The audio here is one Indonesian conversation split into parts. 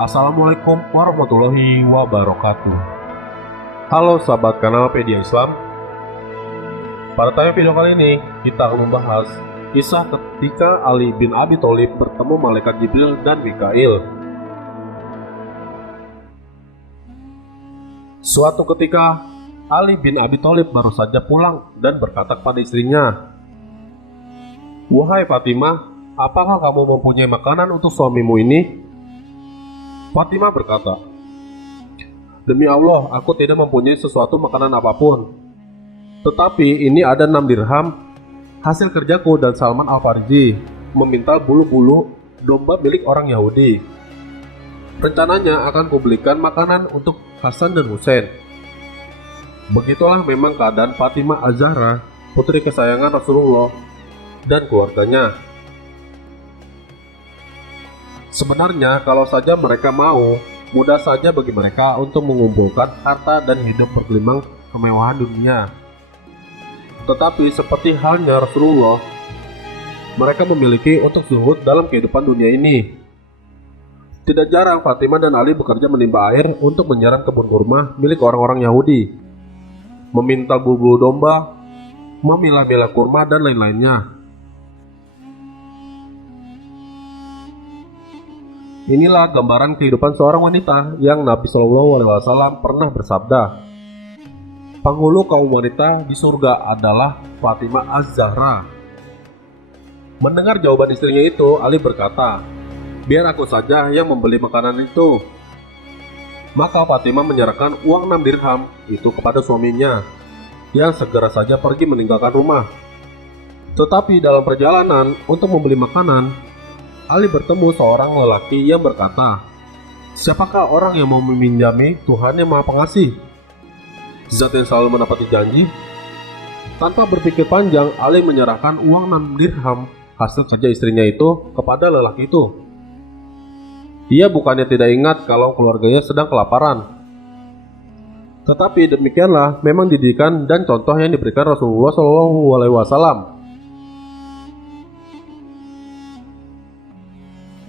Assalamualaikum warahmatullahi wabarakatuh. Halo sahabat kanal Pedia Islam. Pada tayangan video kali ini kita akan membahas kisah ketika Ali bin Abi Thalib bertemu malaikat Jibril dan Mikail. Suatu ketika Ali bin Abi Thalib baru saja pulang dan berkata kepada istrinya, "Wahai Fatimah, apakah kamu mempunyai makanan untuk suamimu ini?" Fatimah berkata, "Demi Allah, aku tidak mempunyai sesuatu makanan apapun. Tetapi ini ada 6 dirham hasil kerjaku dan Salman Al-Farisi meminta bulu-bulu domba milik orang Yahudi. Rencananya akan kubelikan makanan untuk Hasan dan Husain." Begitulah memang keadaan Fatimah Az-Zahra, putri kesayangan Rasulullah dan keluarganya. Sebenarnya kalau saja mereka mau, mudah saja bagi mereka untuk mengumpulkan harta dan hidup bergelimang kemewahan dunia. Tetapi seperti halnya Rasulullah, mereka memiliki untuk zuhud dalam kehidupan dunia ini. Tidak jarang Fatimah dan Ali bekerja menimba air untuk menyiram kebun kurma milik orang-orang Yahudi, meminta bulu domba, memilah-milah kurma dan lain-lainnya. Inilah gambaran kehidupan seorang wanita yang Nabi SAW pernah bersabda, "Penghulu kaum wanita di surga adalah Fatimah Az-Zahra." Mendengar jawaban istrinya itu, Ali berkata, "Biar aku saja yang membeli makanan itu." Maka Fatimah menyerahkan uang 6 dirham itu kepada suaminya, yang segera saja pergi meninggalkan rumah. Tetapi dalam perjalanan untuk membeli makanan, Ali bertemu seorang lelaki yang berkata, "Siapakah orang yang mau meminjami Tuhan yang Maha Pengasih? Zat yang selalu menepati janji?" Tanpa berpikir panjang, Ali menyerahkan uang 6 dirham hasil kerja istrinya itu kepada lelaki itu. Ia bukannya tidak ingat kalau keluarganya sedang kelaparan. Tetapi demikianlah memang didikan dan contoh yang diberikan Rasulullah SAW.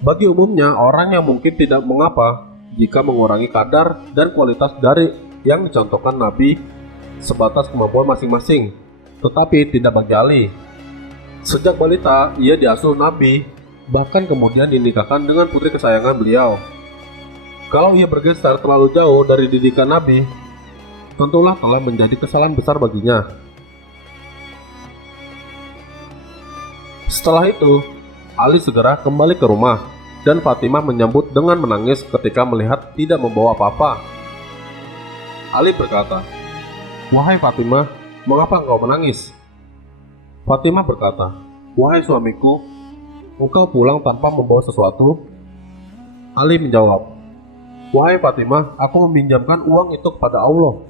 Bagi umumnya, orang yang mungkin tidak mengapa jika mengurangi kadar dan kualitas dari yang dicontohkan Nabi sebatas kemampuan masing-masing, tetapi tidak bagi Ali. Sejak balita, ia diasuh Nabi, bahkan kemudian dinikahkan dengan putri kesayangan beliau. Kalau ia bergeser terlalu jauh dari didikan Nabi, tentulah telah menjadi kesalahan besar baginya. Setelah itu, Ali segera kembali ke rumah, dan Fatimah menyambut dengan menangis ketika melihat tidak membawa apa-apa. Ali berkata, "Wahai Fatimah, mengapa engkau menangis?" Fatimah berkata, "Wahai suamiku, engkau pulang tanpa membawa sesuatu?" Ali menjawab, "Wahai Fatimah, aku meminjamkan uang itu kepada Allah."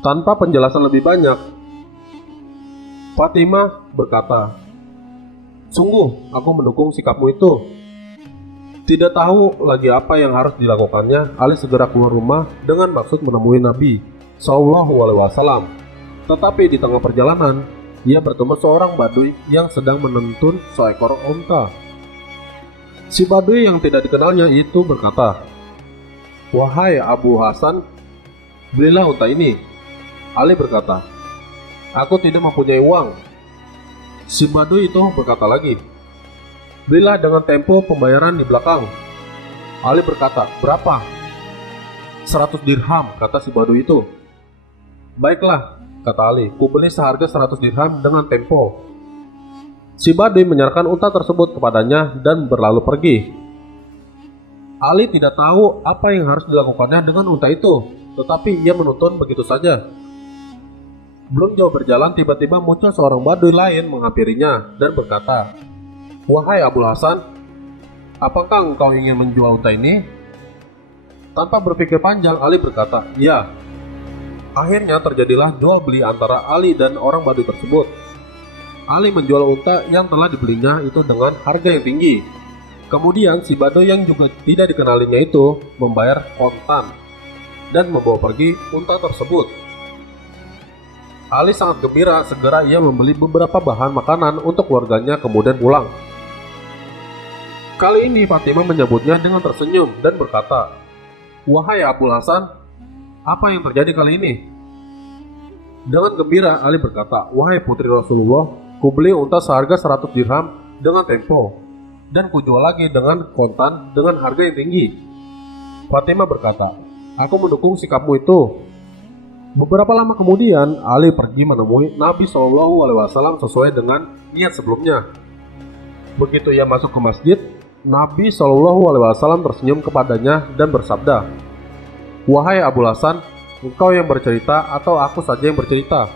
Tanpa penjelasan lebih banyak, Fatimah berkata, "Sungguh, aku mendukung sikapmu itu." Tidak tahu lagi apa yang harus dilakukannya, Ali segera keluar rumah dengan maksud menemui Nabi SAW. Tetapi di tengah perjalanan, ia bertemu seorang Baduy yang sedang menuntun seekor unta. Si Baduy yang tidak dikenalnya itu berkata, "Wahai Abu Hasan, belilah unta ini." Ali berkata, "Aku tidak mempunyai uang." Si Baduy itu berkata lagi, "Belilah dengan tempo pembayaran di belakang." Ali berkata, "Berapa?" 100 dirham, kata si Baduy itu. "Baiklah," kata Ali, "kubeli seharga 100 dirham dengan tempo." Si Baduy menyerahkan unta tersebut kepadanya dan berlalu pergi. Ali tidak tahu apa yang harus dilakukannya dengan unta itu, tetapi ia menuntun begitu saja. Belum jauh berjalan, tiba-tiba muncul seorang Baduy lain menghampirinya dan berkata, "Wahai Abu Hasan, apakah engkau ingin menjual unta ini?" Tanpa berpikir panjang, Ali berkata, "Ya." Akhirnya terjadilah jual beli antara Ali dan orang Baduy tersebut. Ali menjual unta yang telah dibelinya itu dengan harga yang tinggi. Kemudian si Baduy yang juga tidak dikenalinya itu membayar kontan dan membawa pergi unta tersebut. Ali sangat gembira, segera ia membeli beberapa bahan makanan untuk keluarganya kemudian pulang. Kali ini Fatimah menyebutnya dengan tersenyum dan berkata, "Wahai Abul Hasan, apa yang terjadi kali ini?" Dengan gembira Ali berkata, "Wahai putri Rasulullah, kubeli unta seharga 100 dirham dengan tempo, dan kujual lagi dengan kontan dengan harga yang tinggi." Fatimah berkata, "Aku mendukung sikapmu itu." Beberapa lama kemudian, Ali pergi menemui Nabi SAW sesuai dengan niat sebelumnya. Begitu ia masuk ke masjid, Nabi SAW tersenyum kepadanya dan bersabda, "Wahai Abul Hasan, engkau yang bercerita atau aku saja yang bercerita?"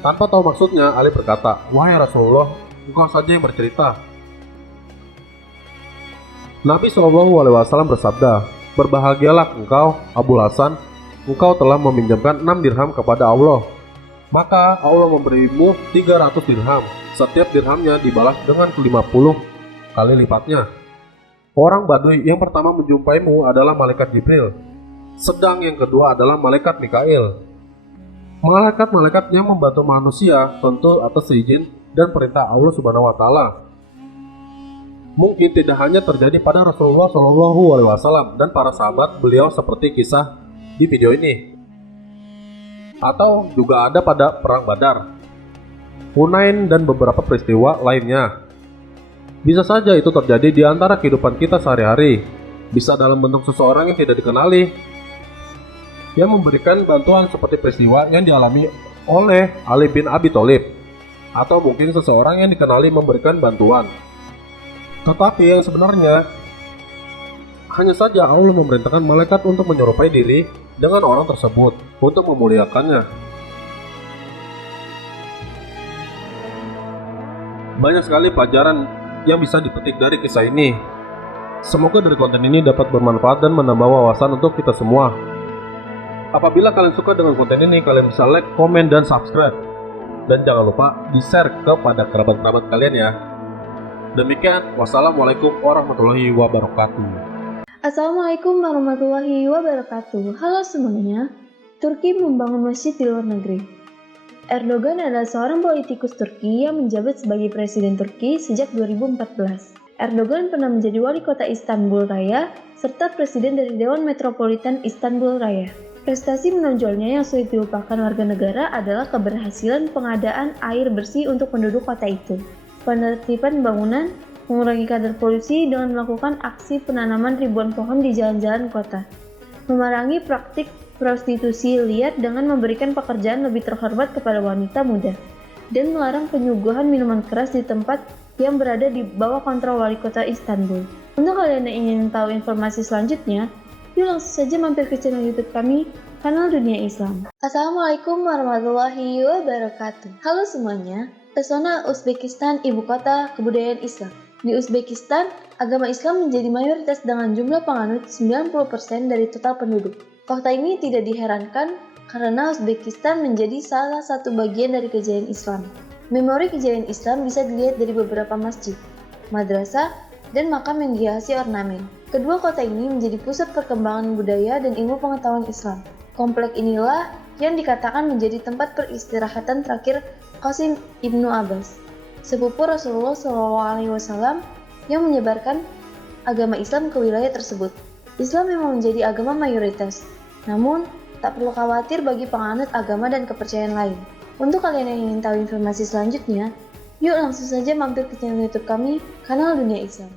Tanpa tahu maksudnya, Ali berkata, "Wahai Rasulullah, engkau saja yang bercerita." Nabi SAW bersabda, "Berbahagialah engkau, Abul Hasan, engkau telah meminjamkan 6 dirham kepada Allah. Maka Allah memberimu 300 dirham. Setiap dirhamnya dibalas dengan 50 kali lipatnya." Orang Badui yang pertama menjumpaimu adalah malaikat Jibril, sedang yang kedua adalah malaikat Mikail. Malaikat-malaikat yang membantu manusia tentu atas izin dan perintah Allah Subhanahu wa taala. Mungkin tidak hanya terjadi pada Rasulullah SAW dan para sahabat beliau seperti kisah di video ini, atau juga ada pada perang Badar, Hunain, dan beberapa peristiwa lainnya. Bisa saja itu terjadi di antara kehidupan kita sehari-hari, bisa dalam bentuk seseorang yang tidak dikenali yang memberikan bantuan seperti peristiwa yang dialami oleh Ali bin Abi Thalib, atau mungkin seseorang yang dikenali memberikan bantuan. Tetapi yang sebenarnya hanya saja Allah memerintahkan malaikat untuk menyerupai diri dengan orang tersebut untuk memuliakannya. Banyak sekali pelajaran yang bisa dipetik dari kisah ini. Semoga dari konten ini dapat bermanfaat dan menambah wawasan untuk kita semua. Apabila kalian suka dengan konten ini, kalian bisa like, komen, dan subscribe. Dan jangan lupa di-share kepada kerabat-kerabat kalian ya. Demikian, wassalamualaikum warahmatullahi wabarakatuh. Assalamualaikum warahmatullahi wabarakatuh. Halo semuanya. Turki membangun masjid di luar negeri. Erdogan adalah seorang politikus Turki yang menjabat sebagai presiden Turki sejak 2014. Erdogan pernah menjadi wali kota Istanbul Raya serta presiden dari Dewan Metropolitan Istanbul Raya. Prestasi menonjolnya yang sulit dilupakan warga negara adalah keberhasilan pengadaan air bersih untuk penduduk kota itu, penertiban bangunan, mengurangi kadar polusi dengan melakukan aksi penanaman ribuan pohon di jalan-jalan kota, memerangi praktik prostitusi liar dengan memberikan pekerjaan lebih terhormat kepada wanita muda, dan melarang penyuguhan minuman keras di tempat yang berada di bawah kontrol wali kota Istanbul. Untuk kalian yang ingin tahu informasi selanjutnya, yuk langsung saja mampir ke channel YouTube kami, Kanal Dunia Islam. Assalamualaikum warahmatullahi wabarakatuh. Halo semuanya, pesona Uzbekistan, ibu kota kebudayaan Islam. Di Uzbekistan, agama Islam menjadi mayoritas dengan jumlah penganut 90% dari total penduduk. Fakta ini tidak diherankan karena Uzbekistan menjadi salah satu bagian dari kejayaan Islam. Memori kejayaan Islam bisa dilihat dari beberapa masjid, madrasah, dan makam yang dihiasi ornamen. Kedua kota ini menjadi pusat perkembangan budaya dan ilmu pengetahuan Islam. Komplek inilah yang dikatakan menjadi tempat peristirahatan terakhir Qasim ibnu Abbas, sepupu Rasulullah SAW yang menyebarkan agama Islam ke wilayah tersebut. Islam memang menjadi agama mayoritas, namun tak perlu khawatir bagi penganut agama dan kepercayaan lain. Untuk kalian yang ingin tahu informasi selanjutnya, yuk langsung saja mampir ke channel YouTube kami, Kanal Dunia Islam.